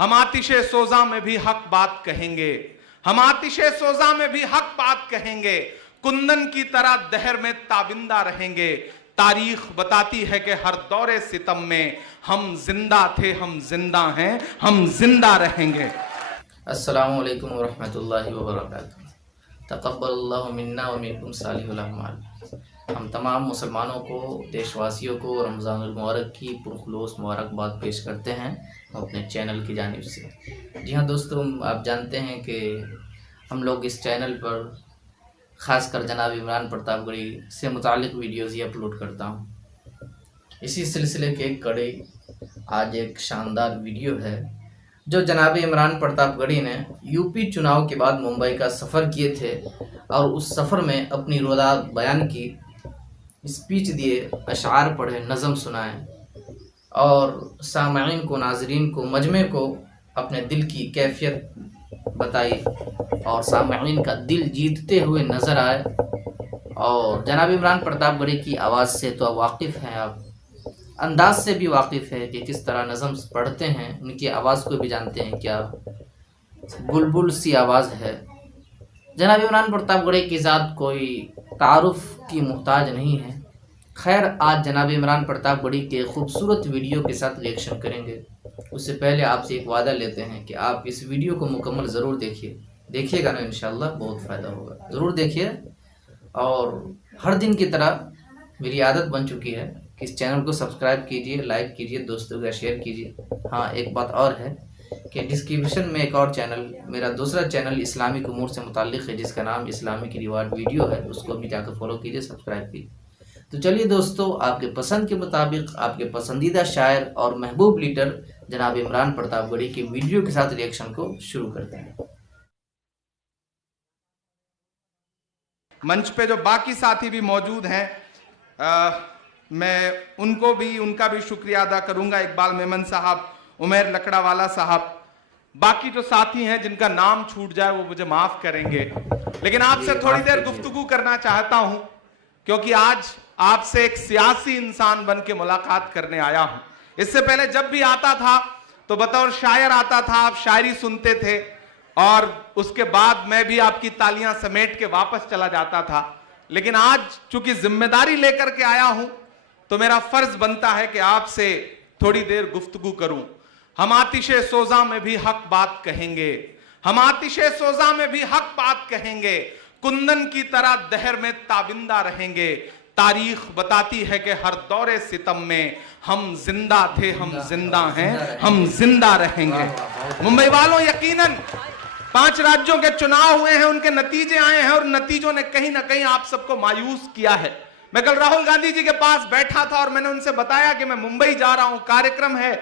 हम आतिशे सोजा में भी हक बात कहेंगे, हम आतिशे सोजा में भी हक बात कहेंगे, कुंदन की तरह दहर में ताबिंदा रहेंगे। तारीख बताती है कि हर दौरे सितम में हम जिंदा थे, हम जिंदा हैं, हम जिंदा रहेंगे। अस्सलामु अलैकुम वरहमतुल्लाहि वबरकातुहू। तक़ब्बलल्लाहु मिन्ना व मिनकुम सालिहुल अमाल। हम तमाम मुसलमानों को, देशवासियों को रमज़ानुल मुबारक की पुरखुलूस मुबारकबाद पेश करते हैं अपने चैनल की जानिब से। जी हाँ दोस्तों, आप जानते हैं कि हम लोग इस चैनल पर ख़ासकर जनाब इमरान प्रतापगढ़ी से मुतालिक वीडियोज़ ही अपलोड करता हूँ। इसी सिलसिले के एक कड़ी आज एक शानदार वीडियो है जो जनाब इमरान प्रतापगढ़ी ने यूपी चुनाव के बाद मुंबई का सफ़र किए थे और उस सफ़र में अपनी रोज़ा बयान की, स्पीच दिए, अशार पढ़े, नज़म सुनाए और सामईन को, नाज़रीन को, मजमे को अपने दिल की कैफियत बताई और सामईन का दिल जीतते हुए नज़र आए। और जनाब इमरान प्रतापगढ़ी की आवाज़ से तो वाकिफ़ हैं आप, अंदाज से भी वाकिफ़ है कि किस तरह नज़म पढ़ते हैं, उनकी आवाज़ को भी जानते हैं, क्या बुलबुल सी आवाज़ है। जनाब इमरान प्रतापगढ़ी की ज़ात कोई तारुफ की मुहताज नहीं है। खैर, आज जनाब इमरान प्रतापगढ़ी के खूबसूरत वीडियो के साथ रिएक्शन करेंगे। उससे पहले आपसे एक वादा लेते हैं कि आप इस वीडियो को मुकम्मल ज़रूर देखिएगा ना, इंशाल्लाह बहुत फ़ायदा होगा। ज़रूर देखिए और हर दिन की तरह मेरी आदत बन चुकी है कि इस चैनल को सब्सक्राइब कीजिए, लाइक कीजिए, दोस्तों का शेयर कीजिए। हाँ, एक बात और है कि डिस्क्रिप्शन में एक और चैनल, मेरा दूसरा चैनल इस्लामिक उमूर से मुताल्लिक़ है जिसका नाम इस्लामिक रिवार्ड वीडियो है, उसको भी जाकर फॉलो कीजिए, सब्सक्राइब कीजिए। तो चलिए दोस्तों, आपके पसंद के मुताबिक आपके पसंदीदा शायर और महबूब लीडर जनाब इमरान प्रतापगढ़ी के वीडियो के साथ रिएक्शन को शुरू करते हैं। मंच पे जो बाकी साथी भी मौजूद हैं, मैं उनका भी शुक्रिया अदा करूंगा। इकबाल मेमन साहब, उमेर लकड़ावाला साहब, बाकी जो साथी हैं जिनका नाम छूट जाए वो मुझे माफ करेंगे। लेकिन आपसे थोड़ी देर गुफ्तगू करना चाहता हूं क्योंकि आज आपसे एक सियासी इंसान बन के मुलाकात करने आया हूं। इससे पहले जब भी आता था तो बतौर शायर आता था, आप शायरी सुनते थे और उसके बाद मैं भी आपकी तालियां समेट के वापस चला जाता था। लेकिन आज चूंकि जिम्मेदारी लेकर के आया हूं तो मेरा फर्ज बनता है कि आपसे थोड़ी देर गुफ्तगू करूं। हम आतिशे सोजा में भी हक बात कहेंगे, हम आतिशे सोजा में भी हक बात कहेंगे, कुंदन की तरह दहर में ताबिंदा रहेंगे। तारीख बताती है कि हर दौरे सितम में हम जिंदा थे, हम जिंदा हैं, हम जिंदा रहेंगे। मुंबई वालों, यकीनन 5 राज्यों के चुनाव हुए हैं, उनके नतीजे आए हैं और नतीजों ने कहीं ना कहीं आप सबको मायूस किया है। मैं कल राहुल गांधी जी के पास बैठा था और मैंने उनसे बताया कि मैं मुंबई जा रहा हूं, कार्यक्रम है।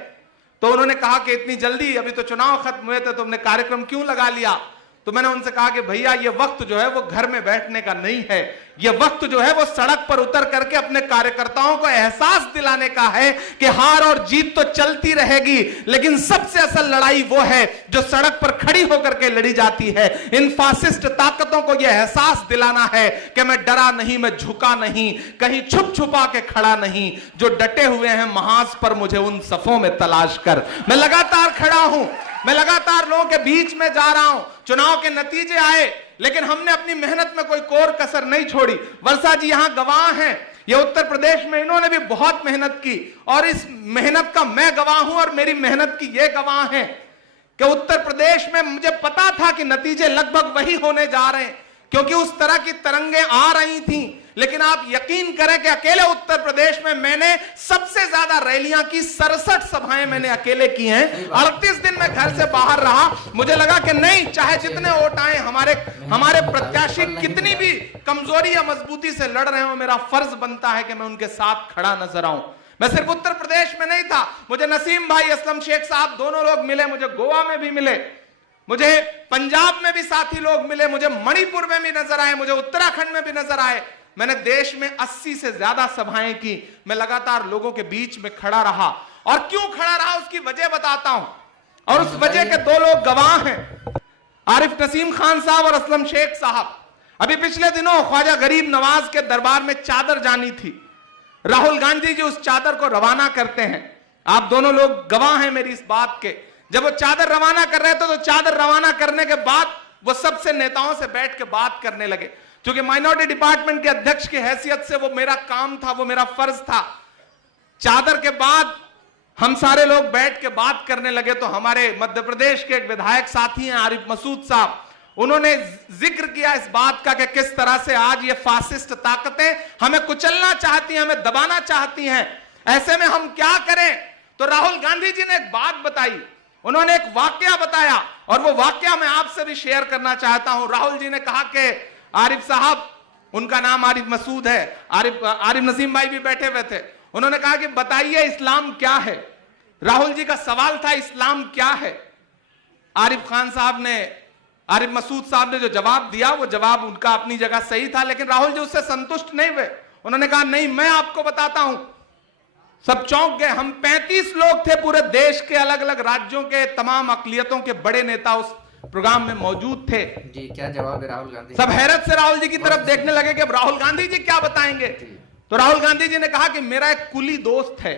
तो उन्होंने कहा कि इतनी जल्दी, अभी तो चुनाव खत्म हुए थे, तुमने कार्यक्रम क्यों लगा लिया? तो मैंने उनसे कहा कि भैया, ये वक्त जो है वो घर में बैठने का नहीं है, ये वक्त जो है वो सड़क पर उतर करके अपने कार्यकर्ताओं को एहसास दिलाने का है कि हार और जीत तो चलती रहेगी, लेकिन सबसे असल लड़ाई वो है जो सड़क पर खड़ी होकर के लड़ी जाती है। इन फासिस्ट ताकतों को यह एहसास दिलाना है कि मैं डरा नहीं, मैं झुका नहीं, कहीं छुप छुपा के खड़ा नहीं, जो डटे हुए हैं महाज पर मुझे उन सफों में तलाश कर। मैं लगातार खड़ा हूं, मैं लगातार लोगों के बीच में जा रहा हूं। चुनाव के नतीजे आए लेकिन हमने अपनी मेहनत में कोई कोर कसर नहीं छोड़ी। वर्षा जी यहां गवाह हैं, ये उत्तर प्रदेश में इन्होंने भी बहुत मेहनत की और इस मेहनत का मैं गवाह हूं और मेरी मेहनत की ये गवाह हैं कि उत्तर प्रदेश में मुझे पता था कि नतीजे लगभग वही होने जा रहे हैं क्योंकि उस तरह की तरंगें आ रही थी। लेकिन आप यकीन करें कि अकेले उत्तर प्रदेश में मैंने सबसे ज्यादा रैलियां की, 67 सभाएं मैंने अकेले की हैं। 38 दिन मैं घर से बाहर रहा। मुझे लगा कि नहीं, चाहे जितने वोट आए, हमारे प्रत्याशी कितनी भी कमजोरी या मजबूती से लड़ रहे हो, मेरा फर्ज बनता है कि मैं उनके साथ खड़ा नजर आऊं। मैं सिर्फ उत्तर प्रदेश में नहीं था, मुझे नसीम भाई, असलम शेख साहब दोनों लोग मिले, मुझे गोवा में भी मिले, मुझे पंजाब में भी साथी लोग मिले, मुझे मणिपुर में भी नजर आए, मुझे उत्तराखंड में भी नजर आए। मैंने देश में 80 से ज्यादा सभाएं की। मैं लगातार लोगों के बीच में खड़ा रहा और क्यों खड़ा रहा उसकी वजह बताता हूं और उस वजह के 2 लोग गवाह हैं, आरिफ नसीम खान साहब और असलम शेख साहब। अभी पिछले दिनों ख्वाजा गरीब नवाज के दरबार में चादर जानी थी। राहुल गांधी जी उस चादर को रवाना करते हैं। आप दोनों लोग गवाह हैं मेरी इस बात के जब वो चादर रवाना कर रहे थे तो चादर रवाना करने के बाद वो सबसे नेताओं से बैठ के बात करने लगे। क्योंकि माइनॉरिटी डिपार्टमेंट के अध्यक्ष की हैसियत से वो मेरा काम था, वो मेरा फर्ज था। चादर के बाद हम सारे लोग बैठ के बात करने लगे तो हमारे मध्य प्रदेश के एक विधायक साथी हैं आरिफ मसूद साहब, उन्होंने जिक्र किया इस बात का कि किस तरह से आज ये फासिस्ट ताकतें हमें कुचलना चाहती हैं, हमें दबाना चाहती हैं। ऐसे में हम क्या करें? तो राहुल गांधी जी ने एक बात बताई, उन्होंने एक वाकया बताया और वो वाकया मैं आपसे भी शेयर करना चाहता हूं। राहुल जी ने कहा कि आरिफ साहब, उनका नाम आरिफ मसूद है, आरिफ नसीम भाई भी बैठे हुए थे, उन्होंने कहा कि बताइए इस्लाम क्या है। राहुल जी का सवाल था इस्लाम क्या है। आरिफ मसूद साहब ने जो जवाब दिया वो जवाब उनका अपनी जगह सही था, लेकिन राहुल जी उससे संतुष्ट नहीं हुए। उन्होंने कहा नहीं, मैं आपको बताता हूं। सब चौंक गए। हम 35 लोग थे पूरे देश के, अलग अलग राज्यों के तमाम अकलियतों के बड़े नेता उस प्रोग्राम में मौजूद थे। जी, क्या जवाब है राहुल गांधी? सब हैरत से राहुल जी की तरफ देखने लगे कि अब राहुल गांधी जी क्या बताएंगे। तो राहुल गांधी जी ने कहा कि मेरा एक कुली दोस्त है,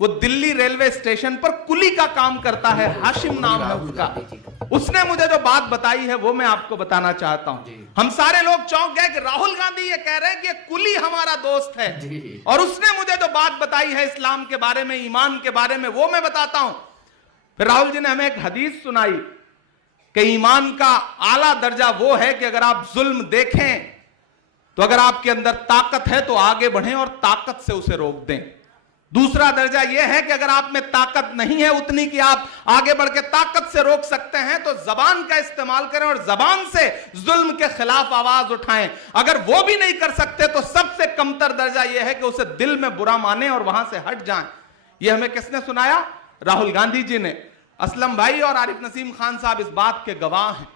वो दिल्ली रेलवे स्टेशन पर कुली का काम करता है, हाशिम नाम है उसका। उसने मुझे जो बात बताई है वो मैं आपको बताना चाहता हूं। हम सारे लोग चौंक गए कि राहुल गांधी ये कह रहे हैं कि कुली हमारा दोस्त है और उसने मुझे जो बात बताई है इस्लाम के बारे में, ईमान के बारे में, वो मैं बताता हूं। फिर राहुल जी ने हमें एक हदीस सुनाई कि ईमान का आला दर्जा वो है कि अगर आप जुल्म देखें तो अगर आपके अंदर ताकत है तो आगे बढ़ें और ताकत से उसे रोक दें। दूसरा दर्जा यह है कि अगर आप में ताकत नहीं है उतनी कि आप आगे बढ़ के ताकत से रोक सकते हैं तो जबान का इस्तेमाल करें और जबान से जुल्म के खिलाफ आवाज उठाएं। अगर वो भी नहीं कर सकते तो सबसे कमतर दर्जा यह है कि उसे दिल में बुरा माने और वहां से हट जाएं। यह हमें किसने सुनाया? राहुल गांधी जी ने। असलम भाई और आरिफ नसीम खान साहब इस बात के गवाह हैं।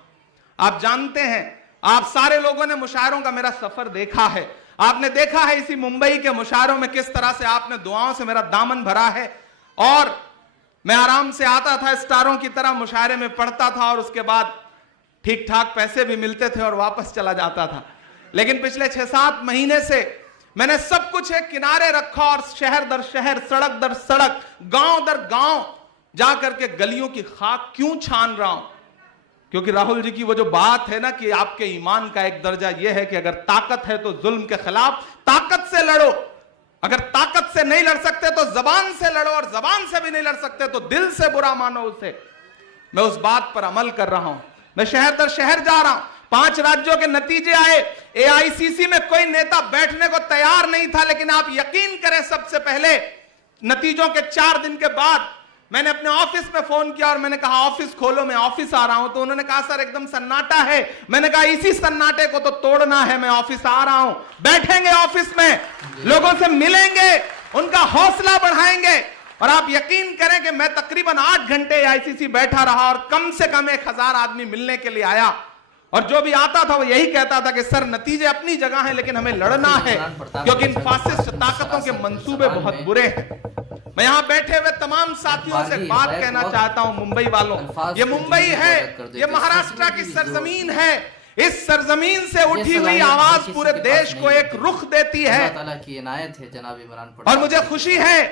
आप जानते हैं, आप सारे लोगों ने मुशायरों का मेरा सफर देखा है। आपने देखा है इसी मुंबई के मुशायरों में किस तरह से आपने दुआओं से मेरा दामन भरा है और मैं आराम से आता था, स्टारों की तरह मुशायरे में पढ़ता था और उसके बाद ठीक ठाक पैसे भी मिलते थे और वापस चला जाता था। लेकिन पिछले 6-7 महीने से मैंने सब कुछ एक किनारे रखा और शहर दर शहर, सड़क दर सड़क, गांव दर गांव जाकर के गलियों की खाक क्यों छान रहा हूं? क्योंकि राहुल जी की वो जो बात है ना कि आपके ईमान का एक दर्जा यह है कि अगर ताकत है तो जुल्म के खिलाफ ताकत से लड़ो, अगर ताकत से नहीं लड़ सकते तो जबान से लड़ो और जबान से भी नहीं लड़ सकते तो दिल से बुरा मानो उसे। मैं उस बात पर अमल कर रहा हूं। मैं शहर दर शहर जा रहा हूं। 5 राज्यों के नतीजे आए। AICC में कोई नेता बैठने को तैयार नहीं था, लेकिन आप यकीन करें सबसे पहले नतीजों के 4 दिन के बाद मैंने अपने ऑफिस में फोन किया और मैंने कहा ऑफिस खोलो, मैं ऑफिस आ रहा हूं। तो उन्होंने कहा सर एकदम सन्नाटा है। मैंने कहा इसी सन्नाटे को तो तोड़ना है, मैं ऑफिस आ रहा हूं। बैठेंगे ऑफिस में, लोगों से मिलेंगे, उनका हौसला बढ़ाएंगे और आप यकीन करें कि मैं तकरीबन 8 घंटे AICC बैठा रहा और कम से कम 1000 आदमी मिलने के लिए आया और जो भी आता था वो यही कहता था कि सर नतीजे अपनी जगह हैं लेकिन हमें लड़ना है क्योंकि इन फासिस्ट ताकतों के मंसूबे बहुत बुरे हैं। मैं यहां बैठे हुए तमाम साथियों से बात कहना चाहता हूं, मुंबई वालों, ये मुंबई है, ये महाराष्ट्र की सरजमीन है। इस सरजमीन से उठी हुई आवाज पूरे देश को एक रुख देती है और मुझे खुशी है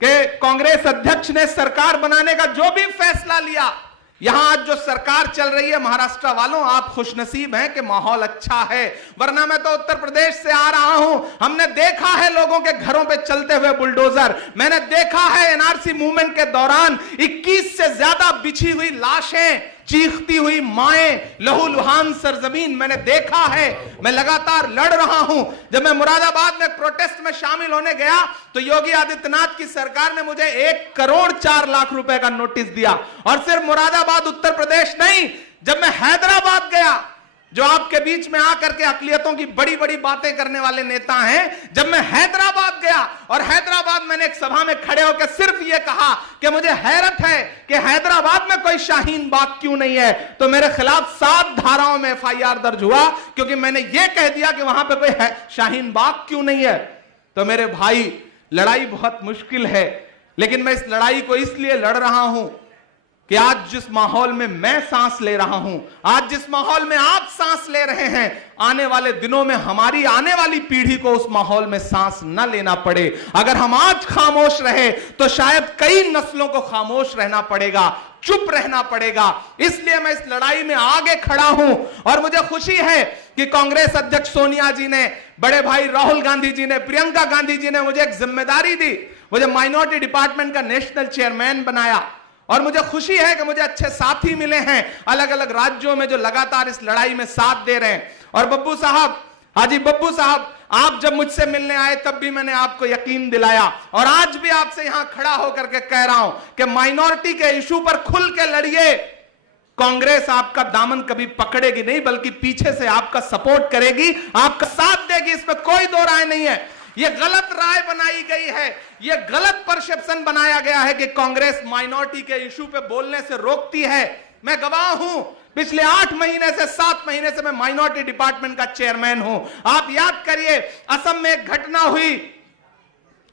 कि कांग्रेस अध्यक्ष ने सरकार बनाने का जो भी फैसला लिया, यहां आज जो सरकार चल रही है महाराष्ट्र वालों, आप खुशनसीब हैं कि माहौल अच्छा है। वरना मैं तो उत्तर प्रदेश से आ रहा हूं, हमने देखा है लोगों के घरों पे चलते हुए बुलडोजर, मैंने देखा है NRC मूवमेंट के दौरान 21 से ज्यादा बिछी हुई लाशें, चीखती हुई माएं, लहूलुहान सरजमीन मैंने देखा है। मैं लगातार लड़ रहा हूं। जब मैं मुरादाबाद में प्रोटेस्ट में शामिल होने गया तो योगी आदित्यनाथ की सरकार ने मुझे 1 करोड़ 4 लाख रुपए का नोटिस दिया। और सिर्फ मुरादाबाद उत्तर प्रदेश नहीं, जब मैं हैदराबाद गया, जो आपके बीच में आकर के अकलियतों की बड़ी बड़ी बातें करने वाले नेता हैं, जब मैं हैदराबाद गया और हैदराबाद मैंने एक सभा में खड़े होकर सिर्फ यह कहा कि मुझे हैरत है कि हैदराबाद में कोई शाहीन बाग क्यों नहीं है, तो मेरे खिलाफ 7 धाराओं में FIR दर्ज हुआ क्योंकि मैंने यह कह दिया कि वहां पे कोई शाहीन बाग क्यों नहीं है। तो मेरे भाई, लड़ाई बहुत मुश्किल है, लेकिन मैं इस लड़ाई को इसलिए लड़ रहा हूं कि आज जिस माहौल में मैं सांस ले रहा हूं, आज जिस माहौल में आप सांस ले रहे हैं, आने वाले दिनों में हमारी आने वाली पीढ़ी को उस माहौल में सांस न लेना पड़े। अगर हम आज खामोश रहे तो शायद कई नस्लों को खामोश रहना पड़ेगा, चुप रहना पड़ेगा। इसलिए मैं इस लड़ाई में आगे खड़ा हूं और मुझे खुशी है कि कांग्रेस अध्यक्ष सोनिया जी ने, बड़े भाई राहुल गांधी जी ने, प्रियंका गांधी जी ने मुझे एक जिम्मेदारी दी, मुझे माइनॉरिटी डिपार्टमेंट का नेशनल चेयरमैन बनाया। और मुझे खुशी है कि मुझे अच्छे साथी मिले हैं अलग अलग राज्यों में जो लगातार इस लड़ाई में साथ दे रहे हैं। और बब्बू साहब, हाजी बब्बू साहब, आप जब मुझसे मिलने आए तब भी मैंने आपको यकीन दिलाया और आज भी आपसे यहां खड़ा होकर के कह रहा हूं कि माइनॉरिटी के इशू पर खुल के लड़िए। कांग्रेस आपका दामन कभी पकड़ेगी नहीं, बल्कि पीछे से आपका सपोर्ट करेगी, आपका साथ देगी, इसमें कोई दो राय नहीं है। यह गलत राय बनाई गई है, यह गलत परसेप्शन बनाया गया है कि कांग्रेस माइनॉरिटी के इशू पे बोलने से रोकती है। मैं गवाह हूं, पिछले 8 महीने से 7 महीने से मैं माइनॉरिटी डिपार्टमेंट का चेयरमैन हूं। आप याद करिए, असम में एक घटना हुई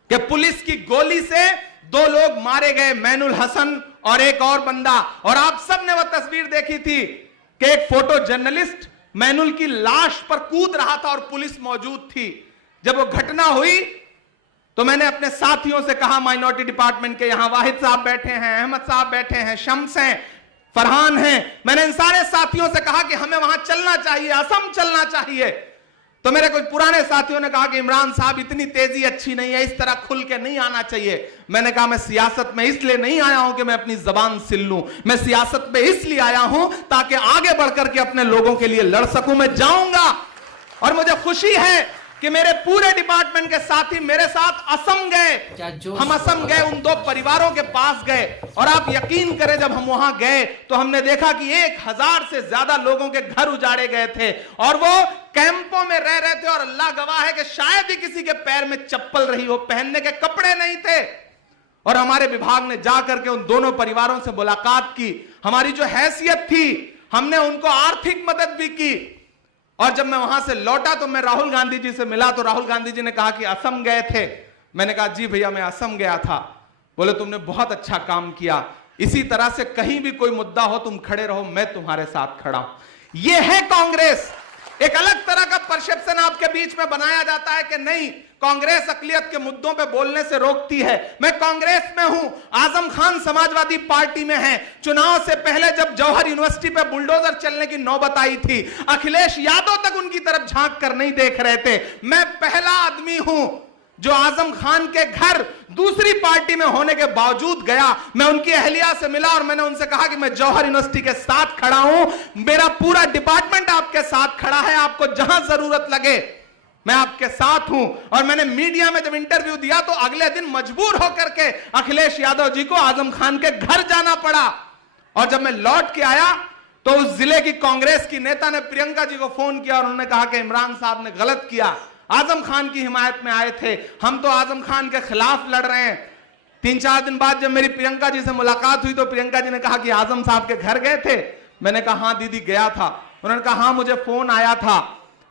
कि पुलिस की गोली से 2 लोग मारे गए, मैनुल हसन और एक और बंदा। और आप सबने वह तस्वीर देखी थी कि एक फोटो जर्नलिस्ट मैनुल की लाश पर कूद रहा था और पुलिस मौजूद थी। जब वो घटना हुई तो मैंने अपने साथियों से कहा, माइनॉरिटी डिपार्टमेंट के यहां वाहिद साहब बैठे हैं, अहमद साहब बैठे हैं, शम्स हैं, फरहान हैं, मैंने इन सारे साथियों से कहा कि हमें वहां चलना चाहिए, असम चलना चाहिए। तो मेरे कुछ पुराने साथियों ने कहा कि इमरान साहब इतनी तेजी अच्छी नहीं है, इस तरह खुल के नहीं आना चाहिए। मैंने कहा मैं सियासत में इसलिए नहीं आया हूं कि मैं अपनी जबान सिल लूं, मैं सियासत में इसलिए आया हूं ताकि आगे बढ़कर के अपने लोगों के लिए लड़ सकूं। मैं जाऊंगा और मुझे खुशी है कि मेरे पूरे डिपार्टमेंट के साथी मेरे साथ असम गए। हम असम गए, उन 2 परिवारों के पास गए और आप यकीन करें जब हम वहां गए तो हमने देखा कि 1000 से ज्यादा लोगों के घर उजाड़े गए थे और वो कैंपों में रह रहे थे। और अल्लाह गवाह है कि शायद ही किसी के पैर में चप्पल रही हो, पहनने के कपड़े नहीं थे। और हमारे विभाग ने जाकर के उन दोनों परिवारों से मुलाकात की, हमारी जो हैसियत थी हमने उनको आर्थिक मदद भी की। और जब मैं वहां से लौटा तो मैं राहुल गांधी जी से मिला तो राहुल गांधी जी ने कहा कि असम गए थे। मैंने कहा जी भैया मैं असम गया था। बोले तुमने बहुत अच्छा काम किया, इसी तरह से कहीं भी कोई मुद्दा हो तुम खड़े रहो, मैं तुम्हारे साथ खड़ा हूं। यह है कांग्रेस। एक अलग तरह का परसेप्शन आपके बीच में बनाया जाता है कि नहीं, कांग्रेस अकलियत के मुद्दों पे बोलने से रोकती है। मैं कांग्रेस में हूं, आजम खान समाजवादी पार्टी में है। चुनाव से पहले जब जौहर यूनिवर्सिटी पे बुलडोजर चलने की नौबत आई थी, अखिलेश यादव तक उनकी तरफ झांक कर नहीं देख रहे थे। मैं पहला आदमी हूं जो आजम खान के घर दूसरी पार्टी में होने के बावजूद गया। मैं उनकी अहलिया से मिला और मैंने उनसे कहा कि मैं जौहर यूनिवर्सिटी के साथ खड़ा हूं, मेरा पूरा डिपार्टमेंट आपके साथ खड़ा है, आपको जहां जरूरत लगे मैं आपके साथ हूं। और मैंने मीडिया में जब इंटरव्यू दिया तो अगले दिन मजबूर होकर के अखिलेश यादव जी को आजम खान के घर जाना पड़ा। और जब मैं लौट के आया तो उस जिले की कांग्रेस की नेता ने प्रियंका जी को फोन किया और उन्होंने कहा कि इमरान साहब ने गलत किया, आजम खान की हिमायत में आए थे, हम तो आजम खान के खिलाफ लड़ रहे हैं। 3-4 दिन बाद जब मेरी प्रियंका जी से मुलाकात हुई तो प्रियंका जी ने कहा कि आजम साहब के घर गए थे। मैंने कहा हाँ दीदी गया था। उन्होंने कहा हाँ मुझे फोन आया था।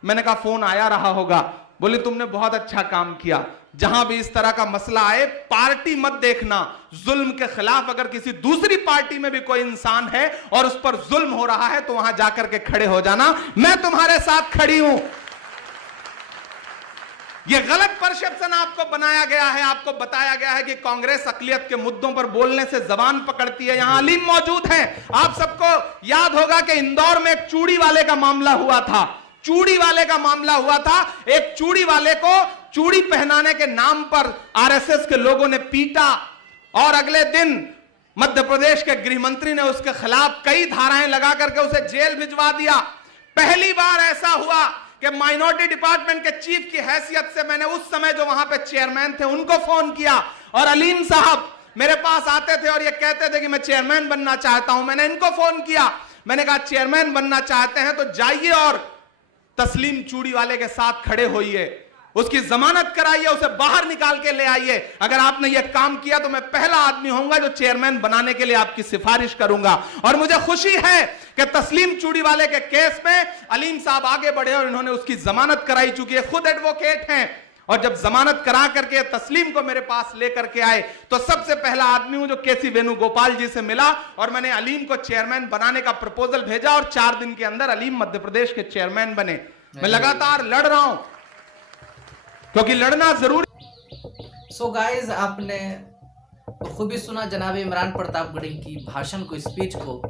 मैंने कहा फोन आया रहा होगा। बोले तुमने बहुत अच्छा काम किया। जहां भी इस तरह का मसला आए पार्टी मत देखना, जुल्म के खिलाफ अगर किसी दूसरी पार्टी में भी कोई इंसान है और उस पर जुल्म हो रहा है तो वहां जाकर के खड़े हो जाना, मैं तुम्हारे साथ खड़ी हूं। यह गलत परसेप्शन आपको बनाया गया है, आपको बताया गया है कि कांग्रेस अकलियत के मुद्दों पर बोलने से जबान पकड़ती है। यहां अलीम मौजूद हैं, आप सबको याद होगा कि इंदौर में एक चूड़ी वाले का मामला हुआ था। चूड़ी वाले का मामला हुआ था, एक चूड़ी वाले को चूड़ी पहनाने के नाम पर आरएसएस के लोगों ने पीटा और अगले दिन मध्य प्रदेश के गृह मंत्री ने उसके खिलाफ कई धाराएं लगा करके उसे जेल भिजवा दिया। पहली बार ऐसा हुआ कि माइनॉरिटी डिपार्टमेंट के चीफ की हैसियत से मैंने उस समय जो वहां पे चेयरमैन थे उनको फोन किया और अलीम साहब मेरे पास आते थे और ये कहते थे कि मैं चेयरमैन बनना चाहता हूं। मैंने इनको फोन किया, मैंने कहा चेयरमैन बनना चाहते हैं तो जाइए और तस्लीम चूड़ी वाले के साथ खड़े होइए, उसकी जमानत कराइए, उसे बाहर निकाल के ले आइए। अगर आपने यह काम किया तो मैं पहला आदमी होऊंगा जो चेयरमैन बनाने के लिए आपकी सिफारिश करूंगा। और मुझे खुशी है कि तस्लीम चूड़ी वाले के केस में अलीम साहब आगे बढ़े और इन्होंने उसकी जमानत कराई, चूंकि खुद एडवोकेट हैं और जब जमानत करा करके तस्लीम को मेरे पास लेकर के आए तो सबसे पहला आदमी हूं जो केसी वेणुगोपाल जी से मिला और मैंने अलीम को चेयरमैन बनाने का प्रपोजल भेजा और 4 दिन के अंदर अलीम मध्य प्रदेश के चेयरमैन बने। मैं लगातार लड़ रहा हूं क्योंकि लड़ना जरूरी। सो गाइस, आपने खूबी सुना जनाब इमरान प्रतापगढ़ी की भाषण को, स्पीच को,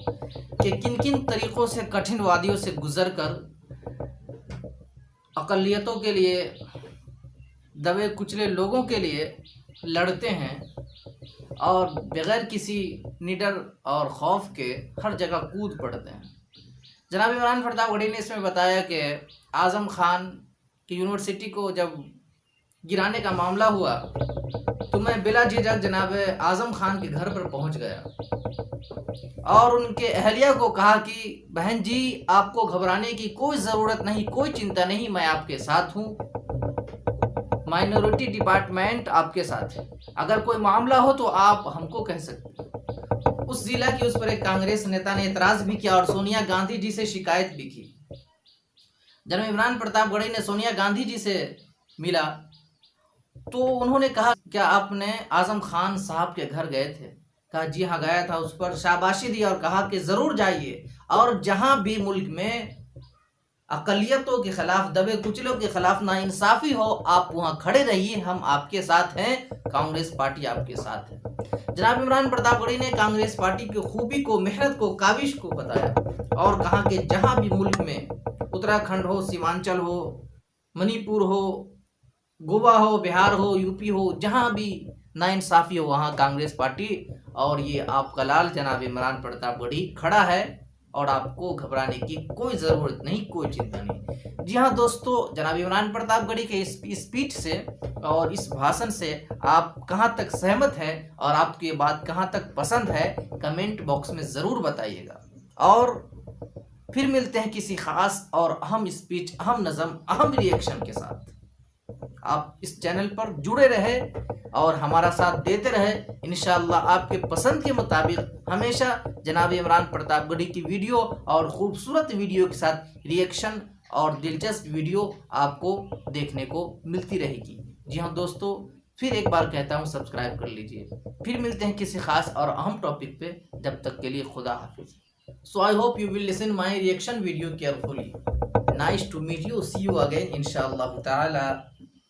कि किन किन तरीकों से, कठिन वादियों से गुजरकर अकलियतों के लिए, दबे कुचले लोगों के लिए लड़ते हैं और बगैर किसी निडर और खौफ के हर जगह कूद पड़ते हैं। जनाब इमरान प्रतापगढ़ी ने इसमें बताया कि आज़म खान की यूनिवर्सिटी को जब गिराने का मामला हुआ तो मैं बिला झिझक जनाब आज़म खान के घर पर पहुंच गया और उनके अहलिया को कहा कि बहन जी, आपको घबराने की कोई ज़रूरत नहीं, कोई चिंता नहीं, मैं आपके साथ हूँ, माइनॉरिटी डिपार्टमेंट आपके साथ है, अगर कोई मामला हो तो आप हमको कह सकते हैं। उस जिला की उस पर एक कांग्रेस नेता ने एतराज भी किया और सोनिया गांधी जी से शिकायत भी की। जनाब इमरान प्रतापगढ़ी ने सोनिया गांधी जी से मिला तो उन्होंने कहा, क्या आपने आज़म खान साहब के घर गए थे? कहा जी हाँ गया था। उस पर शाबाशी दी और कहा कि ज़रूर जाइए और जहां भी मुल्क में अकलियतों के खिलाफ, दबे कुचलों के खिलाफ नाइंसाफी हो, आप वहां खड़े रहिए, हम आपके साथ हैं, कांग्रेस पार्टी आपके साथ है। जनाब इमरान प्रतापगढ़ी ने कांग्रेस पार्टी की खूबी को, मेहनत को, काविश को बताया और कहा कि जहां भी मुल्क में, उत्तराखंड हो, सीमांचल हो, मणिपुर हो, गोवा हो, बिहार हो, यूपी हो, जहां भी नाइंसाफी हो वहां कांग्रेस पार्टी और ये आपका लाल जनाब इमरान प्रतापगढ़ी खड़ा है और आपको घबराने की कोई ज़रूरत नहीं, कोई चिंता नहीं। जी हाँ दोस्तों, जनाब इमरान प्रतापगढ़ी के इस स्पीच से और इस भाषण से आप कहाँ तक सहमत हैं और आपकी बात कहाँ तक पसंद है, कमेंट बॉक्स में ज़रूर बताइएगा। और फिर मिलते हैं किसी ख़ास और अहम स्पीच, अहम नज़म, अहम रिएक्शन के साथ। आप इस चैनल पर जुड़े रहे और हमारा साथ देते रहे। इंशाअल्लाह आपके पसंद के मुताबिक हमेशा जनाब इमरान प्रतापगढ़ी की वीडियो और खूबसूरत वीडियो के साथ रिएक्शन और दिलचस्प वीडियो आपको देखने को मिलती रहेगी। जी हाँ दोस्तों, फिर एक बार कहता हूँ सब्सक्राइब कर लीजिए। फिर मिलते हैं किसी खास और अहम टॉपिक पे, जब तक के लिए खुदा हाफिज। So I hope you will listen my reaction video carefully. Nice to meet you. See you again inshallah ta'ala.